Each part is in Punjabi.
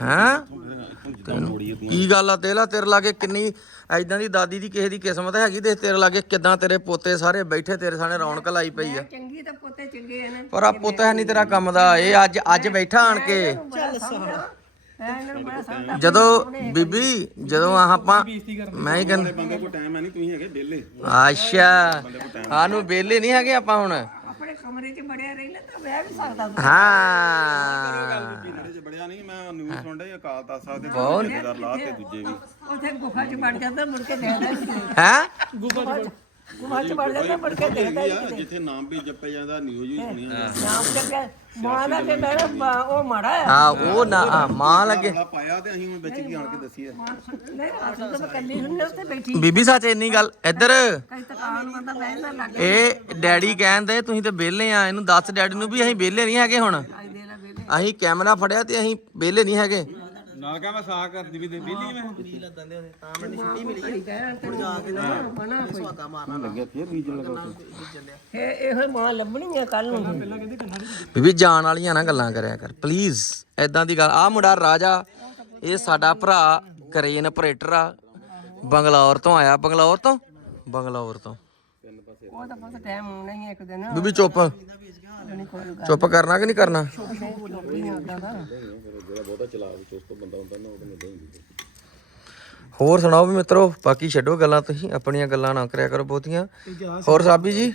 ਹੈਂ? ਕੀ ਗੱਲ ਆ ਤੇਲਾ? ਤੇਰੇ ਲਾਗੇ ਕਿੰਨੀ ਐਦਾਂ ਦੀ ਦਾਦੀ ਦੀ ਕਿਸੇ ਦੀ ਕਿਸਮਤ ਹੈਗੀ ਤੇ ਤੇਰੇ ਲਾਗੇ ਕਿਦਾਂ ਤੇਰੇ ਪੋਤੇ ਸਾਰੇ ਬੈਠੇ ਤੇਰੇ ਸਾਹਮਣੇ ਰੌਣਕ ਲਾਈ ਪਈ ਆ? ਚੰਗੀ ਤਾਂ ਪੋਤੇ ਚੰਗੇ ਆ ਨਾ। ਪਰ ਆ ਪੁੱਤ ਹੈ ਨਹੀਂ ਤੇਰਾ ਕੰਮ ਦਾ ਇਹ ਅੱਜ ਅੱਜ ਬੈਠਾ ਆਣ ਕੇ। ਚੱਲ ਜਦੋਂ ਬੀਬੀ ਜਦੋਂ ਆਹ ਆਪਾਂ ਮੈਂ ਹੀ ਕਹਿੰਦਾ ਬੰਦੇ ਕੋਲ ਟਾਈਮ ਹੈ ਨਹੀਂ ਤੁਸੀਂ ਹੈਗੇ ਵਿਹਲੇ। ਅੱਛਾ। ਸਾਨੂੰ ਵਿਹਲੇ ਨਹੀਂ ਹੈਗੇ ਆਪਾਂ ਹੁਣ। ਆਪਣੇ ਕਮਰੇ 'ਚ ਬੜਿਆ ਰਹਿਣਾ ਤਾਂ ਬਹਿ ਵੀ ਸਕਦਾ ਤੂੰ। ਹਾਂ ਜਿਹੜੇ ਚ ਬੜਿਆ ਨਹੀਂ ਮੈਂ ਨਿਊਜ਼ ਸੁਣ ਰਿਹਾ ਅਕਾਲ ਤਖਤ ਸਾਹਿਬ ਦੇ ਬਹੁਤ। ਜਥੇਦਾਰ ਲਾ ਤੇ ਦੂਜੇ ਵੀ ਉੱਥੇ ਗੁਫਾ 'ਚ ਵੜ ਜਾਂਦਾ ਮੁੜ ਕੇ ਦੇਖਦਾ ਨਹੀਂ ਹੈ ਗੁਫਾ 'ਚ 'ਚ ਵੜ ਜਾਂਦਾ ਮੁੜ ਕੇ ਦੇਖਦਾ ਆ ਜਿੱਥੇ ਨਾਮ ਵੀ ਜਪਿਆ ਜਾਂਦਾ ਨਿਊਜ਼ ਵੀ ਸੁਣੀਆਂ ਜਾਂਦੀਆਂ ਨਾਮ ਜਪਿਆ ਮਾਂ ਦਾ ਤੇ ਮੇਰਾ ਉਹ ਮਾੜਾ ਆ। ਹਾਂ ਉਹ ਨਾ ਆ, ਮਾਂ ਲੱਗੇ। ਪਾਇਆ ਤੇ ਅਸੀਂ ਹੁਣ ਵਿੱਚ ਕੀ ਆਣ ਕੇ ਦੱਸੀਏ। ਨਹੀਂ ਅਸਲ ਤਾਂ ਮੈਂ ਕੱਲੀ ਹੁੰਦੀ ਉੱਥੇ ਬੈਠੀ ਬੀਬੀ ਸੱਚ ਇੰਨੀ ਗੱਲ ਇੱਧਰ। ਕਈ ਤਕਾਨ ਬੰਦਾ ਬਹਿੰਦਾ ਲੱਗ ਇਹ ਡੈਡੀ ਕਹਿੰਦੇ ਤੁਸੀਂ ਤੇ ਵਿਹਲੇ ਆ ਇਹਨੂੰ ਦੱਸ ਡੈਡੀ ਨੂੰ ਵੀ ਅਸੀਂ ਵਿਹਲੇ ਨਹੀਂ ਹੈਗੇ ਹੁਣ। ਆਈ ਦੇ ਲੈ ਵੇਲੇ ਅਸੀਂ ਕੈਮਰਾ ਫੜਿਆ ਤੇ ਅਸੀਂ ਵਿਹਲੇ ਨਹੀਂ ਹੈਗੇ। ਨਾਲ ਕਹਾਂ ਮੈਂ ਸਾਖ ਕਰਦੀ ਵੀ ਦੇ ਵਿਹਲੀ ਮੈਂ। ਬਣਾ ਕੋਈ। ਲੱਗਿਆ ਫੇਰ ਬੀਜ ਲਗਾ ਇਹ ਇਹੋ ਹੀ ਮਾਂ ਲੱਭਣੀ ਆ ਕੱਲ ਨੂੰ। ਬੀਬੀ ਜਾਣ ਵਾਲੀਆਂ ਨਾ ਗੱਲਾਂ ਕਰਿਆ ਕਰ ਪਲੀਜ਼ ਐਦਾਂ ਦੀ ਗੱਲ ਆ ਮੁੰਡਾ ਰਾਜਾ ਇਹ ਸਾਡਾ ਭਰਾ ਕਰੇਨ ਆਪਰੇਟਰ ਆ। ਬੰਗਲੌਰ ਤੋਂ ਆਇਆ ਬੰਗਲੌਰ ਤੋਂ? ਬੰਗਲੌਰ ਤੋਂ। ਉਹ ਤਾਂ ਪਤਾ ਟਾਈਮ ਹੋਣਾ ਹੀ ਆ ਇੱਕ ਦਿਨ। ਬੀਬੀ ਚੁੱਪ। ਕੋਈ ਗੱਲ ਚੁੱਪ ਕਰਨਾ ਕਿ ਨਹੀਂ ਕਰਨਾ? ਆਉਂਦਾ ਦਾ ਹੋਰ ਸੁਣਾਓ ਵੀ ਮਿੱਤਰੋ ਬਾਕੀ ਛੱਡੋ ਗੱਲਾਂ ਤੁਸੀਂ ਆਪਣੀਆਂ ਗੱਲਾਂ ਨਾ ਕਰਿਆ ਕਰੋ ਬਹੁਤੀਆਂ। ਹੋਰ ਸਾਬੀ ਜੀ?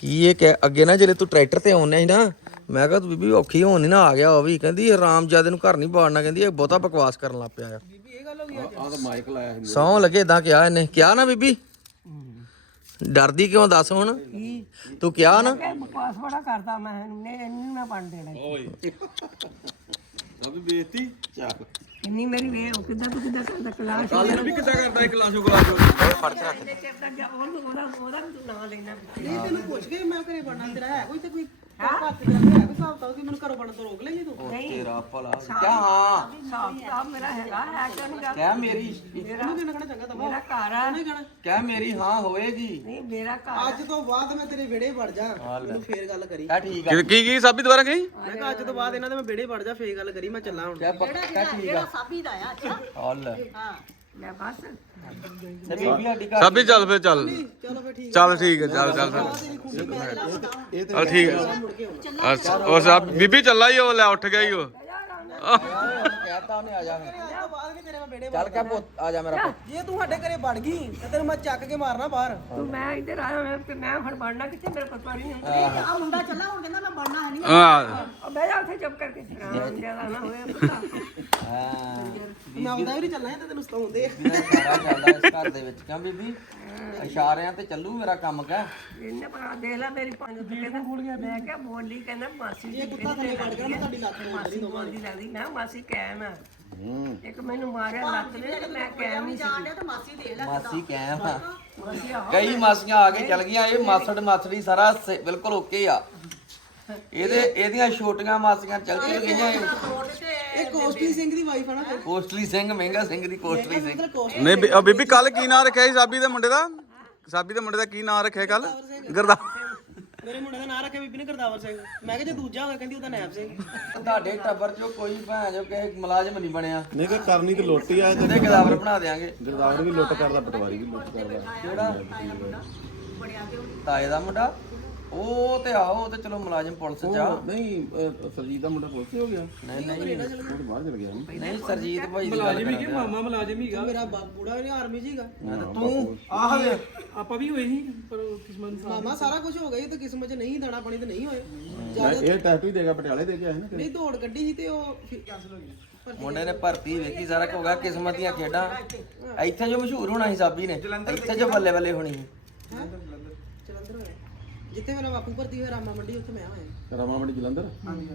ਕੀ ਇਹ ਕਹਿ ਅੱਗੇ ਨਾ ਜਿਹੜੇ ਤੂੰ ਟਰੈਕਟਰ ਤੇ ਆਉਣੇ ਸੀ ਨਾ ਮੈਂ ਕਿਹਾ ਤੂੰ ਬੀਬੀ ਔਖੀ ਹੋਣ ਨੀ ਨਾ ਆ ਗਿਆ ਉਹ ਵੀ ਕਹਿੰਦੀ ਆਰਾਮਜਾਦੇ ਨੂੰ ਘਰ ਨਹੀਂ ਬਾੜਨਾ ਕਹਿੰਦੀ ਇਹ ਬਹੁਤਾ ਬਕਵਾਸ ਕਰਨ ਲੱਗ ਪਿਆ ਆ। ਆਹ ਤਾਂ ਮਾਈਕ ਲਾਇਆ ਸੀ ਸੌਂ ਲੱਗੇ ਇਦਾਂ ਕਿਹਾ ਇਹਨੇ। ਕਿਹਾ ਨਾ ਬੀਬੀ? ਡਰਦੀ ਕਿਉਂ ਦੱਸ ਹੁਣ? ਤੂੰ ਕਿਹਾ ਨਾ। ਇਹ ਬਕਵਾਸ ਬੜਾ ਕਰਦਾ ਮੈਂ ਇਹਨੂੰ ਇਹਨੂੰ ਮੈਂ ਬਣ ਦੇਣਾ। ਓਏ। ਸਭ ਬੇਇੱਜ਼ਤੀ? ਚੱਲ। ਇੰਨੀ ਮੇਰੀ ਵੇ ਉਹ ਕਿੱਦਾਂ ਤੂੰ ਕਿੱਦਾਂ ਕਰਦਾ ਕਲਾਸ ਵੀ ਕਿੱਦਾਂ ਕਰਦਾ ਇੱਕ ਲਾਸ਼ੋ ਗਲਾਸ ਫੜ ਕੇ ਰੱਖ। ਉਹਦਾ ਉਹਦਾ ਵੀ ਤੂੰ ਨਾਂ ਲੈਣਾ ਇਹ ਤੈਨੂੰ ਪੁੱਛ ਕੇ ਮੈਂ ਘਰੇ ਬਣਨਾ ਤੇਰਾ ਹੈ ਕੋਈ ਤੇ ਕੋਈ ਹਿਸਾਬ ਤਾਂ ਮੈਨੂੰ ਘਰੋਂ ਬਣਨ ਤੋਂ ਰੋਕ ਲਈ ਤੂੰ। ਤੇਰਾ ਭਲਾ ਕਿਆ ਹਾਂ? ਹਿਸਾਬ ਕਿਤਾਬ ਮੇਰਾ ਹੈਗਾ ਹੈ ਕਿਉਂ ਨਹੀਂ ਗਾ? ਕਹਿ ਮੇਰੀ ਇਹਨੂੰ ਕਿਹਨਾਂ ਕਹਣਾ ਚੰਗਾ ਤਾਂ ਮੇਰਾ ਘਰ ਆ। ਕਹਿ ਮੇਰੀ ਹਾਂ ਹੋਏਗੀ? ਨਹੀਂ ਮੇਰਾ ਘਰ ਅੱਜ ਤੋਂ ਬਾਅਦ ਮੈਂ ਤੇਰੇ ਵਿਹੜੇ ਵੜ ਜਾ। ਮੈਨੂੰ ਫੇਰ ਗੱਲ ਕਰੀ। ਠੀਕ ਆ। ਕੀ ਕੀ ਸਾਬੀ ਦੁਬਾਰਾ ਕਹੀ? ਮੈਂ ਕਿਹਾ ਅੱਜ ਤੋਂ ਬਾਅਦ ਇਹਨਾਂ ਦੇ ਮੈਂ ਵਿਹੜੇ ਵੜ ਜਾ ਫੇਰ ਗੱਲ ਕਰੀ ਮੈਂ ਚੱਲਾਂ ਹੁਣ। ਕਹਿ ਪੱਕਾ ਕਹਿ ਠੀਕ ਆ? ਸਾਬੀ ਦਾ ਆ ਅੱਛਾ। ਹੱਲ ਲੈ ਬਸ। ਸਾਬੀ ਚੱਲ ਫੇਰ ਚੱਲ। ਚਲੋ ਠੀਕ ਚੱਲ ਠੀਕ ਹੈ ਚੱਲ ਚੱਲ ਫਿਰ। ਚੱਲ ਠੀਕ ਹੈ। ਅੱਛਾ ਉਹ ਸਾਬ ਬੀਬੀ ਚੱਲਾ ਹੀ ਉਹ ਲੈ ਉੱਠ ਗਿਆ ਹੀ ਉਹ। ਕਹਿਤਾ ਉਹਨੇ ਆ ਜਾ ਫਿਰ। ਆ ਬਾਅਦ ਵਿੱਚ ਤੇਰੇ ਮੈਂ ਵਿਹੜੇ ਚੱਲ ਕਹਿ ਪੁੱਤ ਆ ਜਾ ਮੇਰਾ ਪੁੱਤ। ਜੇ ਤੂੰ ਸਾਡੇ ਘਰੇ ਵੜ ਗਈ ਤੇ ਤੈਨੂੰ ਮੈਂ ਚੱਕ ਕੇ ਮਾਰਨਾ ਬਾਹਰ। ਤੂੰ ਮੈਂ ਇੱਧਰ ਆਇਆ ਮੈਂ ਤੇ ਮੈਂ ਹੁਣ ਬਣਨਾ ਕਿੱਥੇ ਮੇਰੇ ਪਤਾ ਨਹੀਂ ਹੁੰਦਾ। ਆ ਮੁੰਡਾ ਚੱਲਾ ਹੁਣ ਕਹਿੰਦਾ ਮੈਂ ਬਣਨਾ ਹੈ ਨਹੀਂ ਉਹ ਬਹਿ ਜਾ ਉੱਥੇ ਚੁੱਪ ਕਰਕੇ। ਜ਼ਿਆਦਾ ਨਾ ਪਤਾ। ਹਾਂ। ਮੈਂ ਆਉਂਦਾ ਵੀ ਨਹੀਂ ਚੱਲਣਾ ਹੈ ਤੇ ਤੈਨੂੰ ਸਤਾਉਂਦੇ ਆ। ਸਾਰਾ ਚੱਲਦਾ ਇਸ ਘਰ ਦੇ ਵਿੱਚ। ਕਿਉਂ ਬੀਬੀ? ਇਸ਼ਾਰਿਆਂ ਤੇ ਚੱਲੂ ਮੇਰਾ ਕੰਮ ਕਹਿ ਇਹਨੇ ਪਾ ਦੇਖ ਲੈ ਮੇਰੀ ਪੰਜ ਤੇ ਕਹਿੰਦਾ ਮੈਂ ਕਿਹਾ ਬੋਲੀ ਕਹਿੰਦਾ ਮਾਸੀ ਜੀ ਕੁੱਤਾ ਥੱਲੇ ਵੜ ਗਿਆ ਮੈਂ ਤੁਹਾਡੀ ਲੱਤ ਨੂੰ ਮਾਸੀ ਬੋਲਦੀ ਲੱਗਦੀ। ਮੈਂ ਕਿਹਾ ਮਾਸੀ ਕੈਮ ਆ। ਇੱਕ ਮੈਨੂੰ ਮਾਰਿਆ ਲੱਤ ਨੇ ਤੇ ਮੈਂ ਕੈਮ ਨਹੀਂ ਸੀ ਮਾਸੀ ਕਹਿ ਵਾ ਮਾਸੀ ਆਹੋ ਕਈ ਮਾਸੀਆਂ ਆ ਕੇ ਚਲ ਗਈਆਂ ਇਹ ਮਾਸੜ ਮਾਸੜੀ ਸਾਰਾ ਸ- ਬਿਲਕੁਲ ਓਕੇ ਆ। ਇਹਦੇ ਇਹਦੀਆਂ ਛੋਟੀਆਂ ਮਾਸੀਆਂ ਚਲ ਚਲ ਗਈਆਂ ਇਹ ਇਹ ਕੋਸਟੀ ਸਿੰਘ ਦੀ ਵਾਈਫ ਆ ਨਾ ਫਿਰ। ਕੋਸਟਲੀ ਸਿੰਘ ਮਹਿੰਗਾ ਸਿੰਘ ਦੀ ਕੋਸਟਲੀ ਸਿੰਘ ਮਤਲਬ ਨਹੀਂ ਬੀ- ਅ ਬੀਬੀ ਕੱਲ ਕੀ ਨਾਂ ਰੱਖਿਆ ਸੀ? ਸਾਬੀ ਦੇ ਮੁੰਡੇ ਦਾ? ਸਾਬੀ ਦੇ ਮੁੰਡੇ ਦਾ ਕੀ ਨਾਂ ਰੱਖਿਆ ਕੱਲ ਗਰਦਾ ਮੇਰੇ ਮੁੰਡੇ ਦਾ ਨਾਂ ਰੱਖਿਆ ਬੀਬੀ ਨੇ ਗੁਰਦਾਵਰ ਸਿੰਘ। ਮੈਂ ਕਿਹਾ ਜੇ ਦੂਜਾ ਹੋਇਆ ਕਹਿੰਦੀ ਉਹਦਾ ਨੈਬ ਸਿੰਘ। ਤੁਹਾਡੇ ਟੱਬਰ ਚੋਂ ਕੋਈ ਭੈਣ ਜੋ ਕਿਸੇ ਮੁਲਾਜ਼ਮ ਨਹੀਂ ਬਣਿਆ। ਨਹੀਂ ਕਿ ਕਰਨੀ ਤੇ ਲੋਟੀ ਆ ਉਹਦੇ ਗਦਾਵਰ ਬਣਾ ਦੇਾਂਗੇ ਗਰਦਾਵਰ ਵੀ ਲੁੱਟ ਕਰਦਾ ਪਟਵਾਰੀ ਵੀ ਲੁੱਟ ਕਰਦਾ। ਕਿਹੜਾ ਤਾਏ ਦਾ ਮੁੰਡਾ? ਉਹ ਤੇ ਆਹੋ ਉਹ ਤੇ ਚਲੋ ਮੁਲਾਜ਼ਮ ਪੁਲਿਸ ਚ ਆ। ਨਹੀਂ ਸਰਜੀਤ ਦਾ ਮੁੰਡਾ ਪੁਲਿਸ ਹੋ ਗਿਆ। ਨਹੀਂ ਨਹੀਂ। ਉਹ ਤਾਂ ਬਾਹਰ ਚਲ ਗਿਆ। ਨਹੀਂ ਸਰਜੀਤ ਭਾਈ ਦੀ ਗੱਲ ਕਰਾਂਗੇ ਮਾਮਾ ਮੁਲਾਜ਼ਮ ਹੀਗਾ ਮੇਰਾ ਬਾਪ ਬੂੜਾ ਵੀ ਆਰਮੀ ਜੀਗਾ ਤੂੰ ਆਹ ਆਪਾਂ ਵੀ ਹੋਏ ਸੀ ਪਰ ਕਿਸਮਤ ਮਾਮਾ ਸਾਰਾ ਕੁਝ ਹੋ ਗਿਆ ਸੀ ਤੇ ਕਿਸਮਤ 'ਚ ਨਹੀਂ ਦਾਣਾ ਪਾਣੀ ਤੇ ਨਹੀਂ ਹੋਏ। ਇਹ ਟੈਟੂ ਹੀ ਦੇਗਾ ਪਟਿਆਲੇ ਦੇ ਕੇ ਆਏ ਨਾ ਨਹੀਂ ਦੌੜ ਕੱਢੀ ਸੀ ਤੇ ਉਹ ਕੈਂਸਲ ਹੋ ਗਈ। ਮੁੰਡੇ ਨੇ ਭਰਤੀ ਵੇਖੀ ਸਾਰਾ ਕੁਝ ਹੋ ਗਿਆ ਕਿਸਮਤ ਦੀਆਂ ਖੇਡਾਂ। ਇੱਥੇ ਜੋ ਮਸ਼ਹੂਰ ਹੋਣਾ ਸੀ ਸਾਬੀ ਨੇ ਇੱਥੇ ਜੋ ਬੱਲੇ ਬੱਲੇ ਹੋਣੀ ਸੀ। ਹੈਂ? ਜਿੱਥੇ ਮੇਰਾ ਬਾਪੂ ਭਰਤੀ ਹੋਇਆ ਰਾਮਾ ਮੰਡੀ ਉੱਥੇ ਮੈਂ ਹੋਇਆ। ਰਾਮਾ ਮੰਡੀ ਜਲੰਧਰ? ਹਾਂਜੀ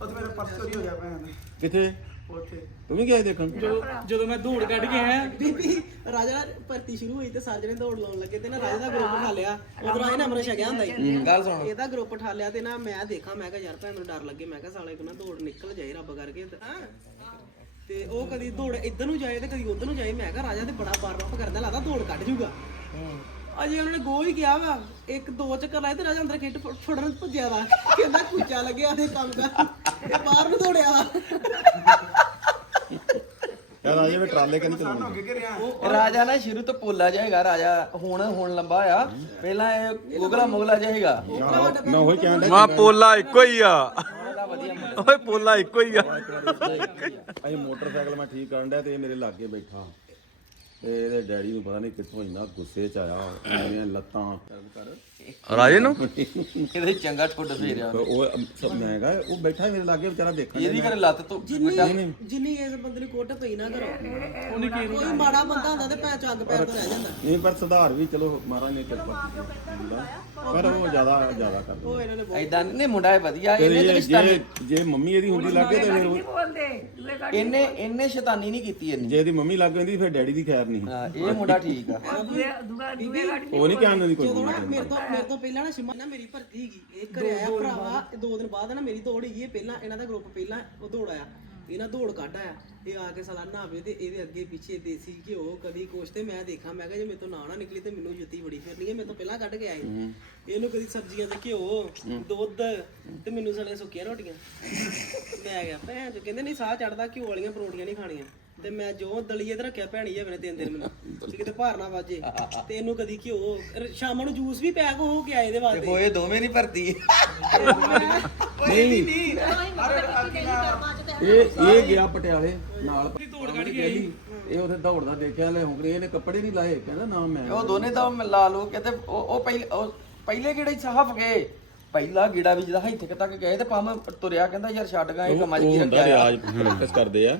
ਉੱਥੇ ਮੇਰਾ ਪਰਸ ਚੋਰੀ ਹੋ ਗਿਆ ਭੈਣ ਕਿੱਥੇ? ਉੱਥੇ। ਤੂੰ ਵੀ ਗਿਆ ਸੀ ਦੇਖਣ? ਜਦੋਂ ਮੈਂ ਦੌੜ ਕੱਢ ਕੇ ਆਇਆ। ਬੀਬੀ ਰਾਜਾ ਭਰਤੀ ਸ਼ੁਰੂ ਹੋਈ ਤੇ ਸਾਰੇ ਜਣੇ ਦੌੜ ਲਾਉਣ ਲੱਗੇ ਤੇ ਨਾ ਰਾਜਾ ਦਾ ਗਰੁੱਪ ਉਠਾ ਲਿਆ। ਉਧਰ ਆਏ ਨਾ ਅਮਰ ਛਕਿਆ ਹੁੰਦਾ ਸੀ। ਗੱਲ ਸੁਣ। ਇਹਦਾ ਗਰੁੱਪ ਉਠਾ ਲਿਆ ਤੇ ਨਾ ਮੈਂ ਦੇਖਾਂ ਮੈਂ ਕਿਹਾ ਯਾਰ ਭੈਣ ਨੂੰ ਡਰ ਲੱਗੇ। ਮੈਂ ਕਿਹਾ ਸਾਲੇ ਕੋ ਨਾ ਦੌੜ ਨਿਕਲ ਜਾਏ ਰੱਬ ਕਰਕੇ। ਤੇ ਉਹ ਕਦੀ ਦੌੜ ਇੱਧਰ ਨੂੰ ਜਾਏ ਤੇ ਕਦੀ ਉੱਧਰ ਨੂੰ ਜਾਏ। ਮੈਂ ਕਿਹਾ ਰਾਜਾ ਤੇ ਬੜਾ ਬਾਰ ਰੱਪ ਕਰਦਾ ਲੱਗਦਾ ਦੌੜ ਕੱਢ ਜੂਗਾ। ਅਜੇ ਉਹਨਾਂ ਨੇ ਗੋ ਹੀ ਗਿਆ ਵਾ ਇੱਕ ਦੋ ਚੱਕਰ ਲਾਏ ਤੇ ਰਾਜਾ ਅੰਦਰ ਖੇਡ ਫੜਨ ਭੱਜਿਆ ਵਾ। ਕਹਿੰਦਾ ਕੁੱਚਾ ਲੱਗਿਆ ਤੇ ਕੰਮ ਕਰ ਤੇ ਬਾਹਰ ਨੂੰ ਦੌੜਿਆ ਵਾ। ਯਾਰ ਟਰਾਲੇ ਰਾਜਾ ਨਾ ਸ਼ੁਰੂ ਤੋਂ ਪੋਲਾ ਜਾਏਗਾ ਰਾਜਾ ਹੁਣ ਹੁਣ ਲੰਬਾ ਆ। ਪਹਿਲਾਂ ਇਹ ਗੁਗਲਾ ਮੁਗਲਾ ਜਾਏਗਾ ਮੈਂ ਉਹੀ ਕਹਿਣ ਡਿਆ ਮਾ ਪੋਲਾ ਇੱਕੋ ਹੀ ਆ। ਓਏ ਪੋਲਾ ਇੱਕੋ ਹੀ ਆ। ਅਸੀਂ ਮੋਟਰਸਾਈਕਲ ਮੈਂ ਠੀਕ ਕਰਨ ਡਿਆ ਤੇ ਇਹ ਮੇਰੇ ਲਾਗੇ ਬੈਠਾ। ਤੇ ਇਹਦੇ ਡੈਡੀ ਨੂੰ ਪਤਾ ਨਹੀਂ ਕਿੱਥੋਂ ਇੰਨਾ ਗੁੱਸੇ ਚ ਆਇਆ ਮੇਰੀਆਂ ਲੱਤਾਂ। ਕਰ। ਰਾਜੇ ਨੂੰ? ਇਹਦੇ ਚੰਗਾ ਠੁੱਡ ਫੇਰਿਆ ਤੇ ਉਹ ਸਭ ਮੈਂ ਉਹ ਬੈਠਾ ਮੇਰੇ ਲਾਗੇ ਵਿਚਾਰਾ ਦੇਖਣ ਇਹਦੀ ਘਰੇ ਲੱਤ ਤੋਂ ਜਿੰਨੀ ਜਿੰਨੀ ਇਸ ਬੰਦੇ ਨੂੰ ਕੁੱਟ ਪਈ ਨਾ ਕਰੋ ਕੋਈ ਮਾੜਾ ਬੰਦਾ ਹੁੰਦਾ ਤੇ ਪੈ ਚੱਗ ਪੈਰ ਤੋਂ ਰਹਿ ਜਾਂਦਾ। ਨਹੀਂ ਪਰ ਸੁਧਾਰ ਵੀ ਚਲੋ ਮਹਾਰਾਜ ਨੇ ਕਿਰਪਾ ਕੀਤੀ ਪਰ ਉਹ ਜ਼ਿਆਦਾ ਜ਼ਿਆਦਾ ਕਰਦਾ ਉਹ ਇਹਨਾਂ ਨੇ ਐਦਾਂ ਨਹੀਂ ਮੁੰਡਾ ਇਹ ਵਧੀਆ ਇਹਨੇ ਤਾਂ ਜੇ ਸ਼ੈਤਾਨੀ ਜੇ ਜੇ ਮੰਮੀ ਇਹਦੀ ਹੁੰਦੀ ਲੱਗੇ ਤੇ ਫਿਰ ਉਹ- ਇਹਨੇ ਇਹਨੇ ਸ਼ੈਤਾਨੀ ਨਹੀਂ ਕੀਤੀ ਇੰਨੀ। ਜੇ ਇਹਦੀ ਮੰਮੀ ਲੱਗ ਜਾਂਦੀ ਫਿਰ ਡੈਡੀ ਦੀ ਖੈਰ ਨਹੀਂ। ਹਾਂ, ਇਹ ਮੁੰਡਾ ਠੀਕ ਆ। ਉਹ ਨਹੀਂ ਕਹਿਣ ਦਿੰਦੀ ਕੋਈ ਜਦੋਂ ਨਾ ਮੇਰੇ ਤੋਂ ਮੇਰੇ ਤੋਂ ਪਹਿਲਾਂ ਨਾ ਸ਼ਿਮਾ ਨਾ ਮੇਰੀ ਭਰਤੀ ਸੀਗੀ। ਇਹ ਘਰੇ ਆਇਆ ਭਰਾਵਾ ਇਹ ਦੋ ਦਿਨ ਬਾਅਦ ਨਾ ਮੇਰੀ ਦੌੜ ਹੈਗੀ ਇਹ ਪਹਿਲਾਂ ਇਹਨਾਂ ਦਾ ਗਰੁੱਪ ਪਹਿਲਾਂ ਉਹ ਦੌੜ ਆਇਆ। ਇਹਨਾਂ ਦੌੜ ਕੱਢ ਆਇਆ। ਇਹ ਆ ਕੇ ਸਾਲਾ ਨਹਾਵੇ ਤੇ ਇਹਦੇ ਅੱਗੇ ਪਿੱਛੇ ਦੇਸੀ ਘਿਓ ਕਦੀ ਕੁਛ ਤੇ ਮੈਂ ਦੇਖਾਂ। ਮੈਂ ਕਿਹਾ ਜੇ ਮੇਰੇ ਤੋਂ ਨਾ ਨਾ ਨਿਕਲੀ ਤੇ ਮੈਨੂੰ ਜੁੱਤੀ ਬੜੀ ਫਿਰਨੀ ਹੈ। ਮੇਰੇ ਤੋਂ ਪਹਿਲਾਂ ਕੱਢ ਕੇ ਆਏ ਇਹਨੂੰ ਕਦੀ ਸਬਜ਼ੀਆਂ ਤੇ ਘਿਓ ਦੁੱਧ ਤੇ ਮੈਨੂੰ ਸਲੇ ਸੁੱਕੀਆਂ ਰੋਟੀਆਂ। ਮੈਂ ਕਿਹਾ ਭੈਣ ਜੋ ਕਹਿੰਦੇ ਨਹੀਂ ਸਾਹ ਚੜਦਾ ਘਿਓ ਵਾਲੀਆਂ ਪਰੌਂਠੀਆਂ ਨਹੀਂ ਖਾਣੀਆਂ। ਤੇ ਮੈਂ ਜੋ ਦਲੀਏ ਤੇ ਰੱਖਿਆ ਭੈਣੀ ਜਾਵੇ ਨੇ ਤਿੰਨ ਦਿਨ ਮੈਨੂੰ। ਵੀ ਕਿਤੇ ਭਾਰ ਨਾ ਵਾਜੇ। ਤੇ ਇਹਨੂੰ ਕਦੀ ਘਿਓ ਰ- ਸ਼ਾਮਾਂ ਨੂੰ ਜੂਸ ਵੀ ਪੈਕ ਹੋ ਕੇ ਆਏ ਇਹਦੇ ਵਾਸਤੇ। ਹੋਏ ਦੋਵੇਂ ਨਹੀਂ ਭਰਤੀ ਇਹ ਇਹ ਗਿਆ ਪਟਿਆਲੇ ਨਾਲ। ਦੌੜ ਕੱਢ ਕੇ ਆਈ। ਇਹ ਉਥੇ ਦੌੜਦਾ ਦੇਖਿਆ ਲੈ ਹੁਣ ਇਹਨੇ ਕੱਪੜੇ ਨਹੀਂ ਲਾਏ। ਕਹਿੰਦਾ ਨਾ ਮੈਂ। ਉਹ ਦੋਨੇ ਤਾਂ ਲਾ ਲੋ ਕਹਿੰਦੇ ਉਹ ਉਹ ਪਹਿਲੇ ਉਹ ਪਹਿਲੇ ਗੇੜੇ ਸਾਹਫ ਗਏ। ਪਹਿਲਾ ਗੇੜਾ ਵੀ ਜਿਹਦਾ ਇੱਥੇ ਤੱਕ ਗਏ ਤੇ ਪਾਵੇਂ ਤੁਰਿਆ ਕਹਿੰਦਾ ਯਾਰ ਛੱਡ ਗਾ ਇਹ ਕੰਮਾਂ 'ਚ ਕੀ ਹੁੰਦਾ ਰੱਖਿਆ ਆ। ਰਿਆਜ਼ ਪ੍ਰੈਕਟਿਸ ਕਰਦੇ ਆ।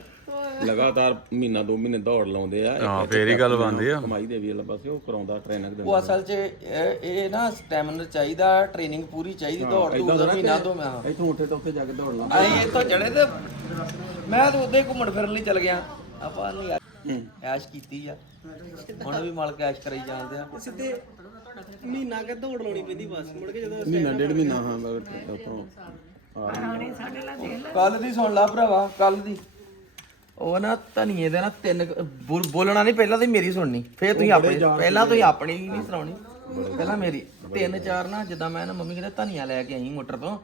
ਲਗਾਤਾਰ ਮਹੀਨਾ ਦੋ ਮਹੀਨੇ ਦੌੜ ਲਾਉਂਦੇ ਆ। ਹਾਂ, ਫੇਰ ਹੀ ਗੱਲ ਬਣਦੀ ਆ। ਕਮਾਈ ਦੇ ਵੀ ਪਾਸੇ ਉਹ ਕਰਾਉਂਦਾ ਟ੍ਰੇਨਰ ਦੇ ਉਹ ਅਸਲ 'ਚ ਇਹ ਇਹ ਨਾ ਸਟੈਮਿਨਾ ਚਾਹੀਦਾ ਟ੍ਰੇਨਿੰਗ ਪੂਰੀ ਚਾਹੀਦੀ ਦੌੜ ਦੂੜ ਦਾ ਮਹੀਨਾ ਦੋ ਮੈਂ ਇੱਥੋਂ ਉੱਠੇ ਤਾਂ ਉੱਥੇ ਜਾ ਕੇ ਦੌੜ ਲਾ ਅਸੀਂ ਇੱਥੋਂ ਚੜੇ ਤੇ ਮੈਂ ਤਾਂ ਉਦੋਂ ਹੀ ਘੁੰਮਣ ਫਿਰਨ ਲਈ ਚਲ ਗਿਆ। ਆਪਾਂ ਨਹੀਂ ਐਸ਼ ਕੀਤੀ ਆ। ਹੁਣ ਵੀ ਮਾਲਕ ਐਸ਼ ਕਰਾਈ ਜਾਂਦੇ ਆ। ਸਿੱਧੇ ਮਹੀਨਾ ਕੇ ਦੌੜ ਲਾਉਣੀ ਪੈਂਦੀ ਬਸ ਮੁੜ ਕੇ ਜਦੋਂ ਮਹੀਨਾ ਡੇਢ ਮਹੀਨਾ ਹਾਂ ਉੱਥੋਂ ਕੱਲ ਦੀ ਸੁਣ ਲਾ ਭਰਾਵਾ ਕੱਲ ਦੀ। ਉਹ ਨਾ ਧਨੀਏ ਦੇ ਨਾ ਤਿੰਨ ਕੁ- ਬੋਲ- ਬੋਲਣਾ ਨਹੀਂ ਪਹਿਲਾਂ ਤੇ ਮੇਰੀ ਸੁਣਨੀ। ਫੇਰ ਤੁਸੀਂ ਆਪਣੀ ਪਹਿਲਾਂ ਤੁਸੀਂ ਆਪਣੀ ਨਹੀਂ ਸੁਣਾਉਣੀ। ਪਹਿਲਾਂ ਮੇਰੀ। ਤਿੰਨ ਚਾਰ ਨਾ ਜਿੱਦਾਂ ਮੈਂ ਨਾ ਮੰਮੀ ਕਹਿੰਦੇ ਧਨੀਆ ਲੈ ਕੇ ਆਈ ਮੋਟਰ ਤੋਂ।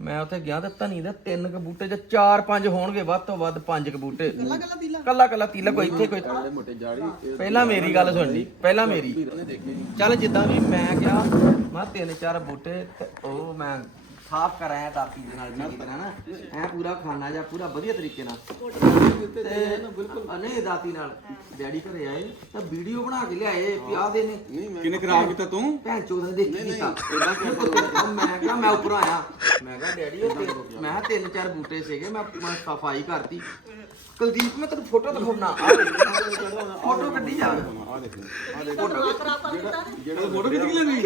ਮੈਂ ਉੱਥੇ ਗਿਆ ਤੇ ਧਨੀ ਦੇ ਤਿੰਨ ਕ ਬੂਟੇ ਚ ਚਾਰ ਪੰਜ ਹੋਣਗੇ ਵੱਧ ਤੋਂ ਵੱਧ ਪੰਜ ਕ ਬੂਟੇ। ਕੱਲਾ ਕੱਲਾ ਤੀਲਾ। ਕੱਲਾ ਕੱਲਾ ਤੀਲਾ ਕੋਈ ਇੱਥੇ ਕੋਈ ਮੋਟੇ ਜਾੜੀ ਪਹਿਲਾਂ ਮੇਰੀ ਗੱਲ ਸੁਣ ਲਈ ਪਹਿਲਾਂ ਮੇਰੀ। ਚੱਲ ਜਿੱਦਾਂ ਵੀ ਮੈਂ ਕਿਹਾ ਮੈਂ ਤਿੰਨ ਚਾਰ ਬੂਟੇ ਤੇ ਉਹ ਮੈਂ ਸਾਫ਼ ਕਰਾਇਆ ਦਾਤੀ ਦੇ ਨਾਲ ਚੰਗੀ ਤਰ੍ਹਾਂ ਨਾ। ਐ ਪੂਰਾ ਖਾਣਾ ਜਾਂ ਪੂਰਾ ਵਧੀਆ ਤਰੀਕੇ ਨਾਲ। ਤੇ ਬਿਲਕੁਲ ਨਹੀਂ ਦਾਤੀ ਨਾਲ। ਡੈਡੀ ਘਰੇ ਆਏ ਤਾਂ ਵੀਡੀਓ ਬਣਾ ਕੇ ਲਿਆਏ ਪਿਆ ਦੇ ਨੇ। ਕਿਨੇ ਖਰਾਬ ਕੀਤਾ ਤੂੰ? ਭੈਣ ਚੋਦ ਨੇ ਦੇਖੀ ਕੀਤਾ। ਇਦਾਂ ਕਿਹਾ ਮੈਂ ਕਿਹਾ ਮੈਂ ਉੱਪਰ ਆਇਆ। ਮੈਂ ਕਿਹਾ ਡੈਡੀ ਉਹ ਤਿੰਨ- ਮੈਂ ਕਿਹਾ ਤਿੰਨ ਚਾਰ ਬੂਟੇ ਸੀਗੇ ਮੈਂ ਮੈਂ ਸਫ਼ਾਈ ਕਰਤੀ। ਕੁਲਦੀਪ ਮੈਂ ਤੈਨੂੰ ਫੋਟੋ ਦਿਖਾਉਣਾ। ਆ ਫੋਟੋ ਕੱਢੀ ਜਾ। ਆ ਦੇਖ। ਜਿਹੜਾ ਫੋਟੋ ਖਿੱਚ ਕੇ ਲੈਣੀ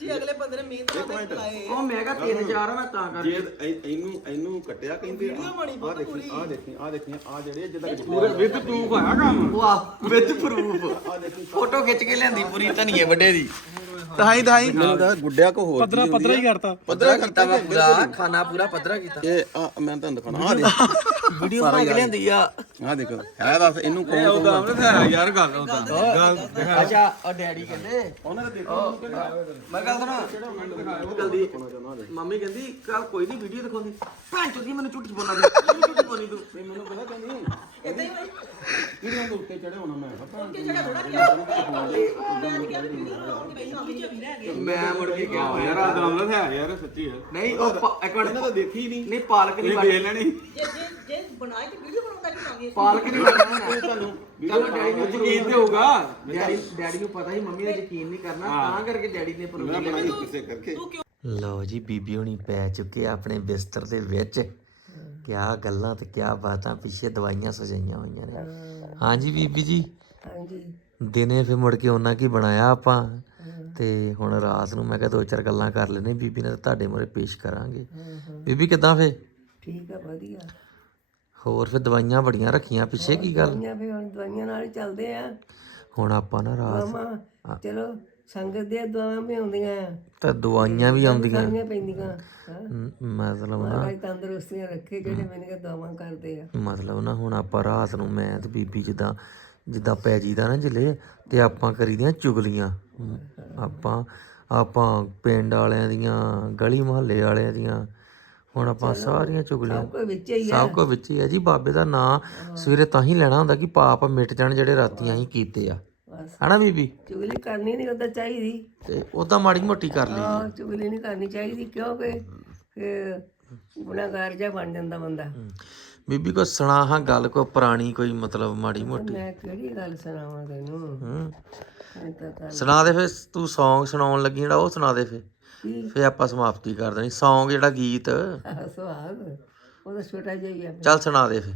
ਜੀ ਅਗਲੇ ਬੰਦੇ ਨੇ ਮਿਹਨਤ ਨਾਲ ਲਾਏ। ਉਹ ਮੈਂ ਕਿਹਾ ਤਿੰਨ ਚਾਰ ਆ ਮੈਂ ਤਾਂ ਕਰ ਜੇ ਇਹ- ਇਹਨੂੰ ਇਹਨੂੰ ਕੱਟਿਆ ਕਹਿੰਦੇ ਆ। ਬਣੀ ਆ ਦੇਖੀ ਆ ਦੇਖੀ ਆ ਦੇਖੀ ਆ ਜਿਹੜੇ ਜਿੱਦਾਂ ਵਿਦ ਪ੍ਰੂਫ ਆਇਆ ਕੰਮ। ਵਾਹ ਵਿੱਚ ਪ੍ਰੂਫ ਫੋਟੋ ਖਿੱਚ ਕੇ ਲਿਆਂਦੀ ਪੂਰੀ ਧਨੀਏ ਵੱਡੇ ਦੀ। ਦਹਾਈ ਦਹਾਈ ਮੈਨੂੰ ਗੁੱਡਿਆ ਕੋ ਹੋਰ ਪਤਰਾ ਪਤਰਾ ਹੀ ਕਰਤਾ। ਪੱਧਰਾ ਕੀਤਾ ਵਾ ਪੂਰਾ ਖਾਣਾ ਪੂਰਾ ਪੱਧਰਾ ਕੀਤਾ। ਇਹ ਆ ਮੈਂ ਤੁਹਾਨੂੰ ਦਿਖਾਣਾ ਆ ਦੇਖ। ਵੀਡੀਓ ਬਣਾ ਕੇ ਲਿਆਂਦੀ ਆ। ਆ ਦੇਖ ਹੈ ਦੱਸ ਇਹਨੂੰ ਕੌਣ ਉਹਦਾ ਉਹਨੇ ਤਾਂ ਯਾਰ ਗੱਲ ਉਹਦਾ ਗੱਲ ਅੱਛਾ ਉਹ ਡੈਡੀ ਕਹਿੰਦੇ ਉਹਨਾਂ ਦੇ ਦੇਖੋ ਮੈਂ ਗੱਲ ਸੁਣਾ ਜਲਦੀ ਮੰਮੀ ਕਹਿੰਦੀ ਕੱਲ ਕੋਈ ਨਹੀਂ ਵੀਡੀਓ ਦਿਖਾਉਂਦੀ ਭੈਣ ਚੋਦੀ ਮੈਨੂੰ ਝੂਠ ਬੋਲਣਾ ਦੇ ਝੂਠ ਬੋਲੀ ਤੂੰ ਮੈਨੂੰ ਪਤਾ ਕਹਿੰਦੀ ਇਦਾਂ ਹੀ ਕਿਹਨਾਂ ਦੇ ਉੱਤੇ ਚੜੇ ਹੋਣਾ ਮੈਂ ਪਤਾ ਮੈਂ ਮੁੜ ਕੇ ਗਿਆ ਯਾਰ ਆ ਦਮ ਹੈ ਯਾਰ ਸੱਚੀ ਹੈ ਨਹੀਂ ਉਹ ਇੱਕ ਮਿੰਟ ਇਹਨਾਂ ਤਾਂ ਦੇਖੀ ਨਹੀਂ ਨਹੀਂ ਪਾਲਕ ਨਹੀਂ ਵੇਖ ਲੈਣੀ ਜੇ ਜੇ ਜੇ ਬਣਾਏ ਤੇ ਵੀਡੀਓ ਬਣਾਉਂਦਾ ਕਿ ਪਾਲਕ ਨਹੀਂ ਨਾ ਤੁਹਾਨੂੰ ਚਲੋ ਡੈਡੀ ਨੂੰ ਯਕੀਨ ਤੇ ਹੋਊਗਾ। ਡੈਡੀ ਡੈਡੀ ਨੂੰ ਪਤਾ ਹੀ ਮੰਮੀ ਦਾ ਯਕੀਨ ਨਹੀਂ ਕਰਨਾ ਤਾਂ ਕਰਕੇ ਡੈਡੀ ਨੇ ਮੇਰਾ ਬਣਾਈ ਕਿਸੇ ਕਰਕੇ। ਲਓ ਜੀ ਬੀਬੀ ਹੁਣੀ ਪੈ ਚੁੱਕੇ ਆ ਆਪਣੇ ਬਿਸਤਰ ਦੇ ਵਿੱਚ। ਕਿਆ ਗੱਲਾਂ ਤੇ ਕਿਆ ਬਾਤਾਂ ਪਿੱਛੇ ਦਵਾਈਆਂ ਸਜਾਈਆਂ ਹੋਈਆਂ ਨੇ। ਹਾਂਜੀ ਬੀਬੀ ਜੀ। ਹਾਂਜੀ। ਦਿਨੇ ਫਿਰ ਮੁੜ ਕੇ ਉਹਨਾਂ ਕੀ ਬਣਾਇਆ ਆਪਾਂ? ਤੇ ਹੁਣ ਰਾਤ ਨੂੰ ਮੈਂ ਕਿਹਾ ਦੋ ਚਾਰ ਗੱਲਾਂ ਕਰ ਲੈਨੇ ਬੀਬੀ ਨਾਲ ਤੁਹਾਡੇ ਮੂਹਰੇ ਪੇਸ਼ ਕਰਾਂਗੇ। ਬੀਬੀ ਕਿਦਾਂ ਫੇ? ਠੀਕ ਆ ਵਧੀਆ। ਹੋਰ ਫਿਰ ਦਵਾਈਆਂ ਬੜੀਆਂ ਰੱਖੀਆਂ ਪਿੱਛੇ ਕੀ ਗੱਲ? ਦਵਾਈਆਂ ਵੀ ਹੁਣ ਦਵਾਈਆਂ ਨਾਲ ਹੀ ਚੱਲਦੇ ਆ। ਹੁਣ ਆਪਾਂ ਨਾ ਰਾਤ ਮਾਮਾ ਚਲੋ ਸੰਗਤ ਦੀਆਂ ਦੁਆਵਾਂ ਵੀ ਆਉਂਦੀਆਂ ਆ। ਤਾਂ ਦਵਾਈਆਂ ਵੀ ਆਉਂਦੀਆਂ। ਸਾਰੀਆਂ ਪੈਂਦੀਆਂ ਹਾਂ। ਮ- ਮਤਲਬ ਨਾ ਮਹਾਰਾਜ ਤੰਦਰੁਸਤੀਆਂ ਰੱਖੇ ਜਿਹੜੇ ਮੈਨੂੰ ਦੁਆਵਾਂ ਕਰਦੇ ਆ। ਮਤਲਬ ਨਾ ਹੁਣ ਆਪਾਂ ਰਾਤ ਨੂੰ ਮੈਂ ਤੇ ਬੀਬੀ ਜਿੱਦਾਂ ਜਿੱਦਾਂ ਪੈ ਜੀਦਾ ਨਾ ਜਿਲੇ ਤੇ ਆਪਾਂ ਕਰੀਦੀਆਂ ਚੁਗਲੀਆਂ। ਆਪਾਂ ਆਪਾਂ ਪਿੰਡ ਵਾਲਿਆਂ ਦੀਆਂ ਗਲੀ ਮੁਹੱਲੇ ਵਾਲਿਆਂ ਦੀਆਂ ਹੁਣ ਆਪਾਂ ਸਾਰੀਆਂ ਚੁਗਲੀਆਂ ਕੋਈ ਵਿੱਚ ਹੀ ਆ। ਸਭ ਕੋ ਵਿੱਚ ਹੀ ਹੈ ਜੀ ਬਾਬੇ ਦਾ ਨਾਂ ਸਵੇਰੇ ਤਾਂ ਹੀ ਲੈਣਾ ਹੁੰਦਾ ਕਿ ਪਾਪ ਮਿਟ ਜਾਣ ਜਿਹੜੇ ਰਾਤੀਆਂ ਹੀ ਕੀਤੇ ਆ। ਬਸ। ਹਨਾ ਬੀਬੀ? ਚੁਗਲੀ ਕਰਨੀ ਨਹੀਂ ਉਹਦਾ ਚਾਹੀਦੀ। ਤੇ ਉਦਾਂ ਮਾੜੀ ਮੋਟੀ ਕਰ ਲਈ ਹਾਂ ਚੁਗਲੀ ਨਹੀਂ ਕਰਨੀ ਚਾਹੀਦੀ ਕਿਉਂਕਿ ਫਿਰ ਗੁਨਾਹਗਾਰ ਜਿਹਾ ਬਣ ਜਾਂਦਾ ਬੰਦਾ। ਬੀਬੀ ਕੋ ਸੁਣਾ ਹਾਂ ਗੱਲ ਕੋ ਪੁਰਾਣੀ ਕੋਈ ਮਤਲਬ ਮਾੜੀ ਮੋਟੀ? ਮੈਂ ਕਿਹੜੀ ਗੱਲ ਸੁਣਾਵਾਂ ਤੈਨੂੰ? ਹੂੰ। ਮੈਨੂੰ ਤਾਂ ਗੱਲ ਸੁਣਾ ਦੇ ਫਿਰ ਤੂੰ Song ਸੁਣਾਉਣ ਲੱਗੀ ਜਿਹੜਾ ਉਹ ਸੁਣਾ ਦੇ ਫਿਰ। ਫਿਰ ਆਪਾਂ ਸਮਾਪਤੀ ਕਰ ਦੇਣੀ। Song ਜਿਹੜਾ ਗੀਤ। ਆਹ ਸੁਹਾਗ ਉਹਦਾ ਛੋਟਾ ਜਿਹਾ ਹੀ ਆ। ਚੱਲ ਸੁਣਾ ਦੇ ਫਿਰ।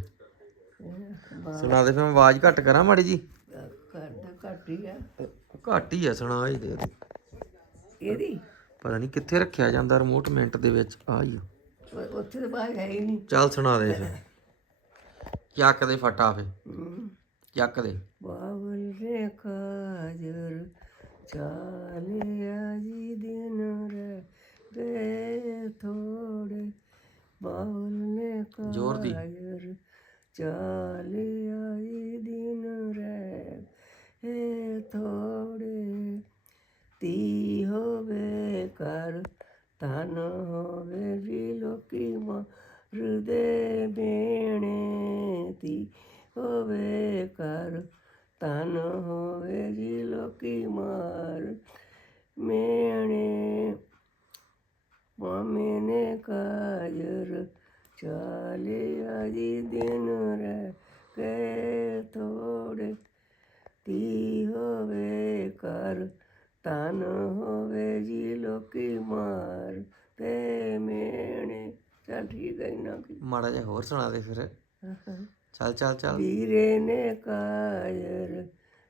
ਸੁਣਾ ਦੇ ਫਿਰ ਮੈਂ ਆਵਾਜ਼ ਘੱਟ ਕਰਾਂ ਮਾੜੀ ਜੀ? ਘੱਟ ਹੀ ਆ। ਘੱਟ ਹੀ ਆ ਸੁਣਾ ਹੀ ਦੇ। ਇਹਦੀ? ਪਤਾ ਨਹੀਂ ਕਿੱਥੇ ਰੱਖਿਆ ਜਾਂਦਾ ਰਿਮੋਟ ਮਿੰਟ ਦੇ ਵਿੱਚ। ਆ ਹੀ ਆ। ਉਹ- ਉੱਥੇ ਤਾਂ ਬਾਹਰ ਹੈ ਹੀ ਨਹੀਂ। ਚੱਲ ਸੁਣਾ ਦੇ ਫਿਰ। ਚੱਕ ਦੇ ਫਟਾ ਫੇ। ਚੱਕ ਦੇ। ਬਾਬਲ ਨੇ ਕਾਜਰ ਚਾਲਿਆ ਜੀ ਦਿਨ ਰੇ ਬੇ ਥੋੜੇ ਬਾਬਲ ਨੇ ਜ਼ੋਰ ਦੀ। ਕਾਜਰ ਚਾਲਿਆ ਜੀ ਦਿਨ ਰੇ ਏ ਥੋੜੇ ਤੀ ਹੋਵੇ ਕਰ ਤਨ ਹੋਵੇ ਵੀ ਲੋਕੀ ਮਰਦੇ ਬੇਣੇ ਤੀ ਹੋਵੇ ਕਰ ਤਨ ਹੋਵੇ ਜੀ ਲੋਕੀ ਮਾਰ। ਮੇਣੇ ਮਾਮੇ ਨੇ ਕਾਜਰ ਚਾਲਿਆ ਜੀ ਦਿਨ ਰਹਿ ਗਏ ਥੋੜੇ। ਤੀ ਹੋਵੇ ਕਰ ਤਨ ਹੋਵੇ ਜੀ ਲੋਕੀ ਮਾਰ। ਤੇ ਮੇਣੇ ਚੱਲ ਠੀਕ ਹੈ ਨਾ ਕਿ। ਮਾੜਾ ਜਿਹਾ ਹੋਰ ਸੁਣਾ ਦੇ ਫਿਰ। ਚੱਲ ਚੱਲ ਚੱਲ। ਵੀਰੇ ਨੇ ਕਾਜਰ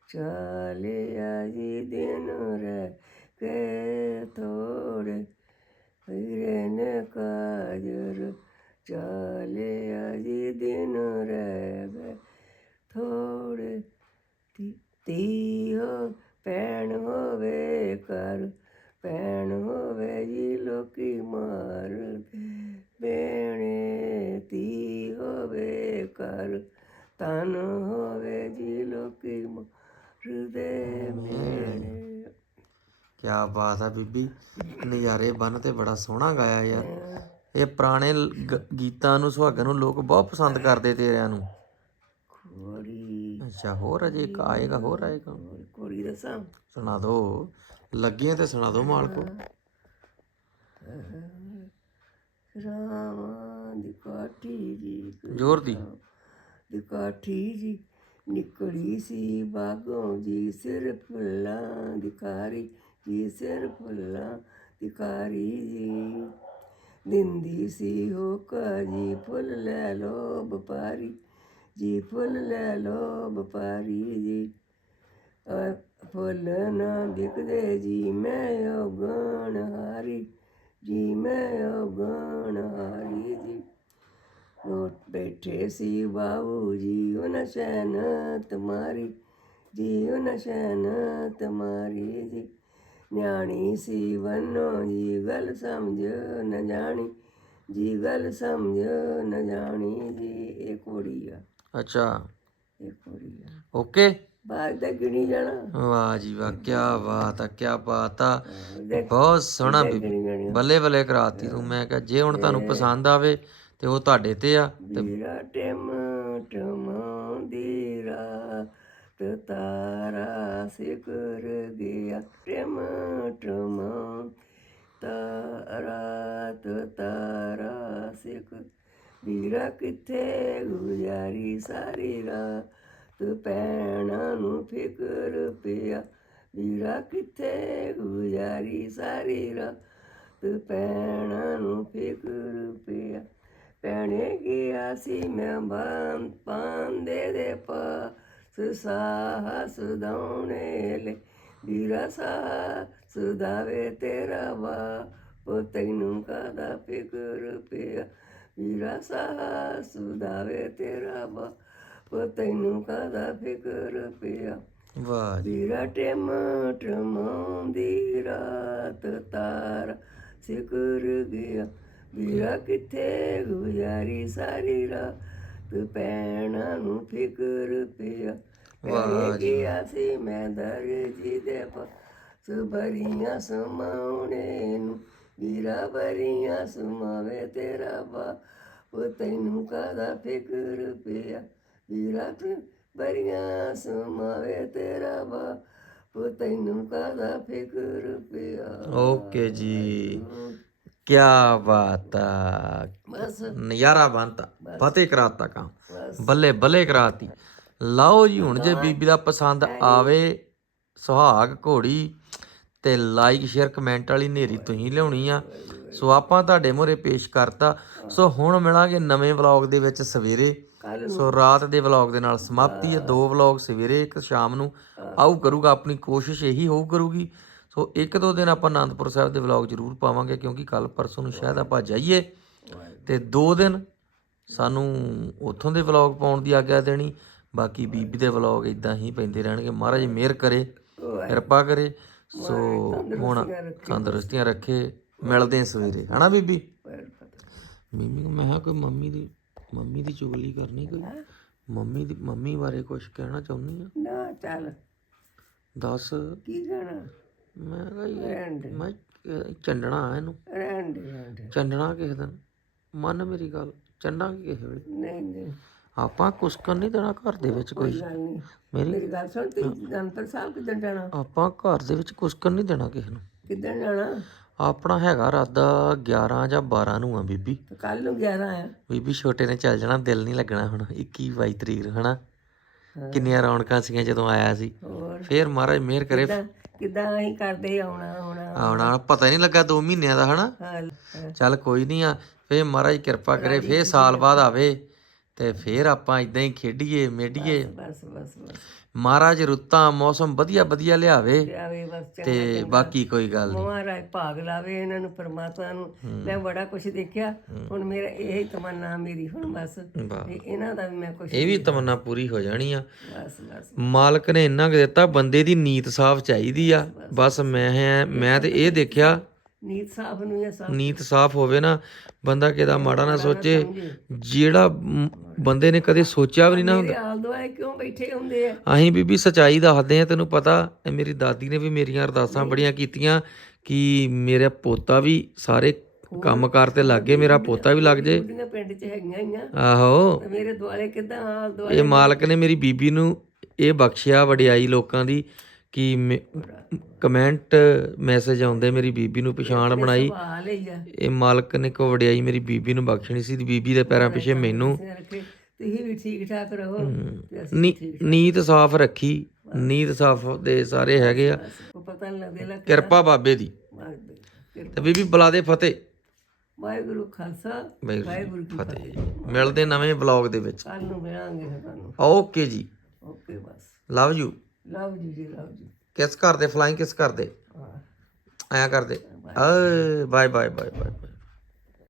ਚਾਲਿਆ ਜੀ ਦਿਨ ਰੇ ਕੇ ਥੋੜੇ ਵੀਰੇ ਨੇ ਕਾਜਰ ਚਾਲਿਆ ਜੀ ਦਿਨ ਰੇ ਗਏ ਥੋੜੇ ਤੀ ਪੈਣ ਹੋਵੇ ਕਰ ਪੈਣ ਹੋਵੇ ਜੀ ਲੋਕੀ ਮਾਰ। ਬੇਣੇ ਤੀ ਹੋਵੇ ਕਰ ਤਨ ਹੋਵੇ ਜੀ ਲੋਕੀ ਕੀ ਬਾਤ ਆ ਬੀਬੀ। ਨਜ਼ਾਰੇ ਬੰਨ ਤੇ ਬੜਾ ਸੋਹਣਾ ਗਾਇਆ ਯਾਰ। ਇਹ ਪੁਰਾਣੇ ਗ- ਗੀਤਾਂ ਨੂੰ ਸੁਹਾਗਾਂ ਨੂੰ ਲੋਕ ਬਹੁਤ ਪਸੰਦ ਕਰਦੇ ਤੇਰਿਆਂ ਨੂੰ। ਅੱਛਾ ਹੋਰ ਅਜੇ ਇੱਕ ਆਏਗਾ ਹੋਰ ਆਏਗਾ। ਕੋੜੀ ਦਸਾਂ? ਸੁਣਾ ਦੋ। ਲੱਗੇ ਤੇ ਸੁਣਾ ਦੋ ਮਾਲਕੋ। ਰਾਮਾਂ ਦੀ ਕਾਠੀ ਜੀ। ਜ਼ੋਰ ਦੀ। ਦੀ ਕਾਠੀ ਜੀ। ਨਿਕਲੀ ਸੀ ਬਾਗੋਂ ਜੀ ਸਿਰ ਫੁੱਲਾਂ ਦੀ ਕਾਰੀ ਜੀ ਸਿਰ ਫੁੱਲਾਂ ਦੀ ਕਾਰੀ ਜੀ। ਦਿੰਦੀ ਸੀ ਹੋਕਾ ਜੀ ਫੁੱਲ ਲੈ ਲੋ ਵਪਾਰੀ, ਜੀ ਫੁੱਲ ਲੈ ਲੋ ਵਪਾਰੀ ਜੀ। ਫੁੱਲ ਨਾ ਵਿਕਦੇ ਜੀ ਮੈਂ ਉਗਣ ਹਾਰੀ, ਜੀ ਮੈਂ ਉਗਣ ਹਾਰੀ ਜੀ। ਉਹ ਬੈਠੇ ਸੀ ਬਾਬੂ ਜੀ ਉਹਨਾਂ ਸ਼ੈਨ ਤੁਮਾਰੀ ਜੀ ਉਹਨਾਂ ਸ਼ੈਨ ਤੁਮਾਰੀ ਜੀ। ਨਿਆਣੀ ਸੀ ਵਨੋ ਜੀ ਗੱਲ ਸਮਝ ਨ ਜਾਣੀ ਜੀ ਗੱਲ ਸਮਝ ਨ ਜਾਣੀ ਜੀ। ਇਹ ਕੁੜੀ ਆ। ਅੱਛਾ। ਇਹ ਕੁੜੀ ਆ। ਓਕੇ? ਬਾਅਦ ਦਾ ਗਿਣੀ ਜਾਣਾ। ਵਾਹ ਜੀ ਵਾਹ ਕੀ ਬਾਤ ਆ ਕੀ ਬਾਤ ਆ। ਬਹੁਤ ਸੋਹਣਾ ਬੱਲੇ ਬੱਲੇ ਕਰਾਤੀ ਤੂੰ। ਮੈਂ ਕਿਹਾ ਜੇ ਹੁਣ ਤੁਹਾਨੂੰ ਪਸੰਦ ਆਵੇ ਤੇ ਉਹ ਤੁਹਾਡੇ ਤੇ ਆ ਵੀਰਾ ਟਿਮ ਟਮਾਉਂਦੀ ਤੇ ਤਾਰਾ ਸਿਕਰ ਗਿਆ ਟਿਮ ਟਮਾਉਂ ਤਾਰਾਤ ਤਾਰਾ ਸਿਕ ਵੀਰਾ ਕਿੱਥੇ ਗੁਜ਼ਾਰੀ ਸਾਰੀ ਰਾਤ ਪੈਣਾ ਨੂੰ ਫਿਕਰ ਪਿਆ। ਵੀਰਾ ਕਿੱਥੇ ਗੁਜ਼ਾਰੀ ਸਾਰੀ ਰਾਤ ਪੈਣਾ ਨੂੰ ਫਿਕਰ ਪਿਆ। ਪੈਣੇ ਗਿਆ ਸੀ ਮੈਂ ਬੰਦ ਪਾਂਦੇ ਦੇ ਪਾਸ ਸਾਹ ਸੁਦਾਉਣੇ ਲੈ। ਵੀਰਾ ਸਾਹ ਸੁਦਾਵੇ ਤੇਰਾ ਬਾਪ ਤੈਨੂੰ ਕਾਦਾ ਫਿਕਰ ਪਿਆ? ਵੀਰਾ ਸਾਹ ਸੁਦਾਵੇ ਤੇਰਾ ਬਾਪ ਤੈਨੂੰ ਕਾਦਾ ਫਿਕਰ ਪਿਆ? ਵਾਹ ਵੀਰਾ ਟਿਮ ਟਮਾਉਂਦੀ ਰਾਤ ਤਾਰ ਸਿਕਰ ਗਿਆ। ਵੀਰਾ ਕਿੱਥੇ ਗੁਜ਼ਾਰੀ ਸਾਰੀ ਰਾਤ ਪੈਣਾ ਨੂੰ ਫਿਕਰ ਪਿਆ। ਵਾਹ ਜੀ। ਗਿਆ ਸੀ ਮੈਂ ਦਰਜੀ ਦੇ ਪਾਸ ਬਰੀਆਂ ਸਮਾਉਣੇ ਨੂੰ। ਵੀਰਾ ਬਰੀਆਂ ਸਮਾਵੇ ਤੇਰਾ ਬਾ ਉਹ ਤੈਨੂੰ ਕਾਦਾ ਫਿਕਰ ਪਿਆ? ਵੀਰਾ ਤੂੰ ਬਰੀਆਂ ਸਮਾਵੇ ਤੇਰਾ ਬਾ ਉਹ ਤੈਨੂੰ ਕਾਦਾ ਫਿਕਰ ਪਿਆ? ਓਕੇ ਜੀ। ਕੀ ਬਾਤ ਆ। ਬਸ। ਨਜ਼ਾਰਾ ਬੰਤਾ ਫਤਿਹ ਕਰਾਤਾ ਕੰਮ ਬੱਲੇ ਬੱਲੇ ਕਰਾਤੀ। ਲਓ ਜੀ ਹੁਣ ਜੇ ਬੀਬੀ ਦਾ ਪਸੰਦ ਆਵੇ ਸੁਹਾਗ ਘੋੜੀ ਤੇ ਲਾਈਕ ਸ਼ੇਅਰ ਕਮੈਂਟ ਵਾਲੀ ਨੇਰੀ ਤੁਸੀਂ ਲਿਆਉਣੀ ਆ। ਸੋ ਆਪਾਂ ਤੁਹਾਡੇ ਮੂਹਰੇ ਪੇਸ਼ ਕਰਤਾ। ਸੋ ਹੁਣ ਮਿਲਾਂਗੇ ਨਵੇਂ ਵਲੌਗ ਦੇ ਵਿੱਚ ਸਵੇਰੇ। ਸੋ ਰਾਤ ਦੇ ਵਲੌਗ ਦੇ ਨਾਲ ਸਮਾਪਤੀ ਹੈ। ਦੋ ਵਲੌਗ ਸਵੇਰੇ ਇੱਕ ਸ਼ਾਮ ਨੂੰ ਆਉ ਕਰੂਗਾ। ਆਪਣੀ ਕੋਸ਼ਿਸ਼ ਇਹੀ ਹੋਊ ਕਰੂਗੀ ਸੋ ਇੱਕ ਦੋ ਦਿਨ ਆਪਾਂ ਆਨੰਦਪੁਰ ਸਾਹਿਬ ਦੇ ਵਲੌਗ ਜ਼ਰੂਰ ਪਾਵਾਂਗੇ ਕਿਉਂਕਿ ਕੱਲ ਪਰਸੋਂ ਨੂੰ ਸ਼ਾਇਦ ਆਪਾਂ ਜਾਈਏ। ਤੇ ਦੋ ਦਿਨ ਸਾਨੂੰ ਉੱਥੋਂ ਦੇ ਵਲੌਗ ਪਾਉਣ ਦੀ ਆਗਿਆ ਦੇਣੀ ਬਾਕੀ ਬੀਬੀ ਦੇ ਵਲੌਗ ਇਦਾਂ ਹੀ ਪੈਂਦੇ ਰਹਿਣਗੇ। ਮਹਾਰਾਜ ਮਿਹਰ ਕਰੇ ਕਿਰਪਾ ਕਰੇ। ਸੋ ਹੁਣ ਤੰਦਰੁਸਤੀਆਂ ਰੱਖੇ ਮਿਲਦੇ ਹਾਂ ਸਵੇਰੇ। ਹਨਾ ਬੀਬੀ? ਮੰਮੀ ਨੂੰ ਮੈਂ ਕਿਹਾ ਕੋਈ ਮੰਮੀ ਦੀ ਮੰਮੀ ਦੀ ਚੁਗਲੀ ਕਰਨੀ ਕੋਈ? ਮੰਮੀ ਦੀ ਮੰਮੀ ਬਾਰੇ ਕੁਝ ਕਹਿਣਾ ਚਾਹੁੰਦੀ ਆ? ਨਾ ਚੱਲ। ਦੱਸ। ਕੀ ਕਹਿਣਾ? ਮੈਂ ਕਿਹਾ ਦੇ। ਮੈਂ ਇਹ ਚੰਡਣਾ ਇਹਨੂੰ। ਰਹਿਣ ਦੇ ਰਹਿਣ ਦੇ। ਚੰਡਣਾ ਕਿਸੇ ਦਿਨ। ਮੰਨ ਮੇਰੀ ਗੱਲ ਚੰਡਾਂਗੇ ਕਿਸੇ ਵੇਲੇ? ਨਹੀਂ ਨਹੀਂ। ਆਪਾਂ ਕੁਸਕਣ ਨਹੀਂ ਦੇਣਾ ਘਰ ਦੇ ਵਿੱਚ ਕੋਈ। ਗੱਲ ਨਹੀਂ। ਮੇਰੀ ਮੇਰੀ ਗੱਲ ਸੁਣ ਤੀ ਜਨਤਰ ਸਾਹਿਬ ਕਿੱਦਣ ਜਾਣਾ? ਆਪਾਂ ਘਰ ਦੇ ਵਿੱਚ ਕੁਸਕਣ ਨਹੀਂ ਦੇਣਾ ਕਿਸੇ ਨੂੰ। ਕਿੱਦਣ ਜਾਣਾ? ਆਪਣਾ ਹੈਗਾ ਰਾਦਾ 11 ਜਾਂ 12 ਨੂੰ ਆ ਬੀਬੀ। ਤੇ ਕੱਲ ਨੂੰ 11 ਆ। ਬੀਬੀ ਛੋਟੇ ਨੇ ਚੱਲ ਜਾਣਾ ਦਿਲ ਨਹੀਂ ਲੱਗਣਾ ਹੁਣ 21 22 ਤਰੀਕ ਨੂੰ ਹਨਾ ਕਿੰਨੀਆਂ ਰੌਣਕਾਂ ਸੀਗੀਆਂ ਜਦੋਂ ਆਇਆ ਸੀ। ਹੋਰ। ਫੇਰ ਮਹਾਰਾਜ ਮਿਹਰ ਕਰੇ। ਕਿੱਦਾਂ? ਕਿੱਦਾਂ ਅਸੀਂ ਕਰਦੇ ਆਉਣਾ ਆਉਣਾ ਆਉਣਾ ਪਤਾ ਹੀ ਨਹੀਂ ਲੱਗਾ 2 ਮਹੀਨਿਆਂ ਦਾ ਹਨਾ? ਹਾਲ ਚੱਲ ਕੋਈ ਨਹੀਂ ਆ ਫੇਰ ਮਹਾਰਾਜ ਕਿਰਪਾ ਕਰੇ ਫੇਰ ਸਾਲ ਬਾਅਦ ਆਵੇ ਤੇ ਫੇਰ ਆਪਾਂ ਇਦਾਂ ਹੀ ਖੇਡੀਏ ਮੇਡੀਏ ਬਸ ਬਸ ਬਸ। ਮਹਾਰਾਜ ਰੁੱਤਾਂ ਮੌਸਮ ਵਧੀਆ ਵਧੀਆ ਲਿਆਵੇ ਆਵੇ ਬਸ ਚੰਗਾ ਤੇ ਬਾਕੀ ਕੋਈ ਗੱਲ ਨਹੀਂ। ਮਹਾਰਾਜ ਭਾਗ ਲਾਵੇ ਇਹਨਾਂ ਨੂੰ ਪਰਮਾਤਮਾ ਨੂੰ। ਮੈਂ ਬੜਾ ਕੁਝ ਦੇਖਿਆ ਹੁਣ ਮੇਰਾ ਇਹ ਤਮੰਨਾ ਮੇਰੀ ਹੁਣ ਬਸ। ਵਾਹ। ਵੀ ਇਹਨਾਂ ਦਾ ਵੀ ਮੈਂ ਕੁਝ ਇਹ ਵੀ ਤਮੰਨਾ ਪੂਰੀ ਹੋ ਜਾਣੀ ਆ। ਬਸ ਬਸ। ਮਾਲਕ ਨੇ ਇੰਨਾ ਕੁ ਦਿੱਤਾ ਬੰਦੇ ਦੀ ਨੀਤ ਸਾਫ਼ ਚਾਹੀਦੀ ਆ। ਬਸ ਮੈਂ ਹੈ- ਮੈਂ ਤੇ ਇਹ ਦੇਖਿਆ ਨੀਤ ਸਾਫ਼ ਨੂੰ ਇਹ ਸਭ ਨੀਤ ਸਾਫ਼ ਹੋਵੇ ਨਾ ਬੰਦਾ ਕਿਦਾ ਮਾੜਾ ਨਾ ਸੋਚੇ ਜਿਹੜਾ ਮ, ਬੰਦੇ ਨੇ ਕਦੇ ਸੋਚਿਆ ਵੀ ਨਹੀਂ ਨਾ ਕਿਉਂ ਬੈਠੇ ਹੁੰਦੇ ਆ? ਅਸੀਂ ਬੀਬੀ ਸਚਾਈ ਦੱਸਦੇ ਆ ਤੈਨੂੰ ਪਤਾ ਇਹ ਮੇਰੀ ਦਾਦੀ ਨੇ ਵੀ ਮੇਰੀਆਂ ਅਰਦਾਸਾਂ ਬੜੀਆਂ ਕੀਤੀਆਂ ਕਿ ਮੇਰਾ ਪੋਤਾ ਵੀ ਸਾਰੇ ਕੰਮ ਕਾਰ ਤੇ ਲੱਗ ਗਏ ਮੇਰਾ ਪੋਤਾ ਵੀ ਲੱਗ ਜੇ। ਉਹਦੀਆਂ ਪਿੰਡ 'ਚ ਹੈਗੀਆਂ ਹੀ ਆ। ਆਹੋ। ਤੇ ਮੇਰੇ ਦੁਆਲੇ ਕਿਦਾਂ ਆਲ ਦੁਆਲੇ ਇਹ ਮਾਲਕ ਨੇ ਮੇਰੀ ਬੀਬੀ ਨੂੰ ਇਹ ਬਖਸ਼ਿਆ ਵਡਿਆਈ ਲੋਕਾਂ ਦੀ ਕਿ ਕਮੈਂਟ ਮੈਸੇਜ ਆਉਂਦੇ ਮੇਰੀ ਬੀਬੀ ਨੂੰ ਪਛਾਣ ਬਣਾਈ। ਇਹ ਮਾਲਕ ਨੇ ਕੋ ਵਡਿਆਈ ਮੇਰੀ ਬੀਬੀ ਨੂੰ ਬਖਸ਼ਣੀ ਸੀ ਬੀਬੀ ਦੇ ਪੈਰਾਂ ਪਿੱਛੇ ਮੈਨੂੰ ਤੁਸੀਂ ਵੀ ਠੀਕ ਠਾਕ ਰਹੋ ਨੀਤ ਸਾਫ਼ ਰੱਖੀ। ਨੀਤ ਸਾਫ਼ ਦੇ ਸਾਰੇ ਹੈਗੇ ਆ। ਪਤਾ ਲੱਗਦੇ ਕਿਰਪਾ ਬਾਬੇ ਦੀ। ਤੇ ਬੀਬੀ ਬੁਲਾ ਦੇ ਫਤਿਹ। ਵਾਹਿਗੁਰੂ ਖਾਲਸਾ ਵਾਹਿਗੁਰੂ ਕੀ ਫਤਿਹ। ਮਿਲਦੇ ਨਵੇਂ ਬਲੌਗ ਦੇ ਵਿੱਚ। ਕੱਲ ਨੂੰ ਮਿਲਾਂਗੇ ਤੁਹਾਨੂੰ। ਓਕੇ ਜੀ। Okay bus. Love you. ਲਵ ਜੀ ਜੀ ਲਵ ਕਿਸ ਕਰਦੇ ਫਲਾਈਂਗ ਕਿਸ ਕਰਦੇ। ਐਂ ਕਰਦੇ। ਏ ਬਾਏ ਬਾਏ ਬਾਏ ਬਾਏ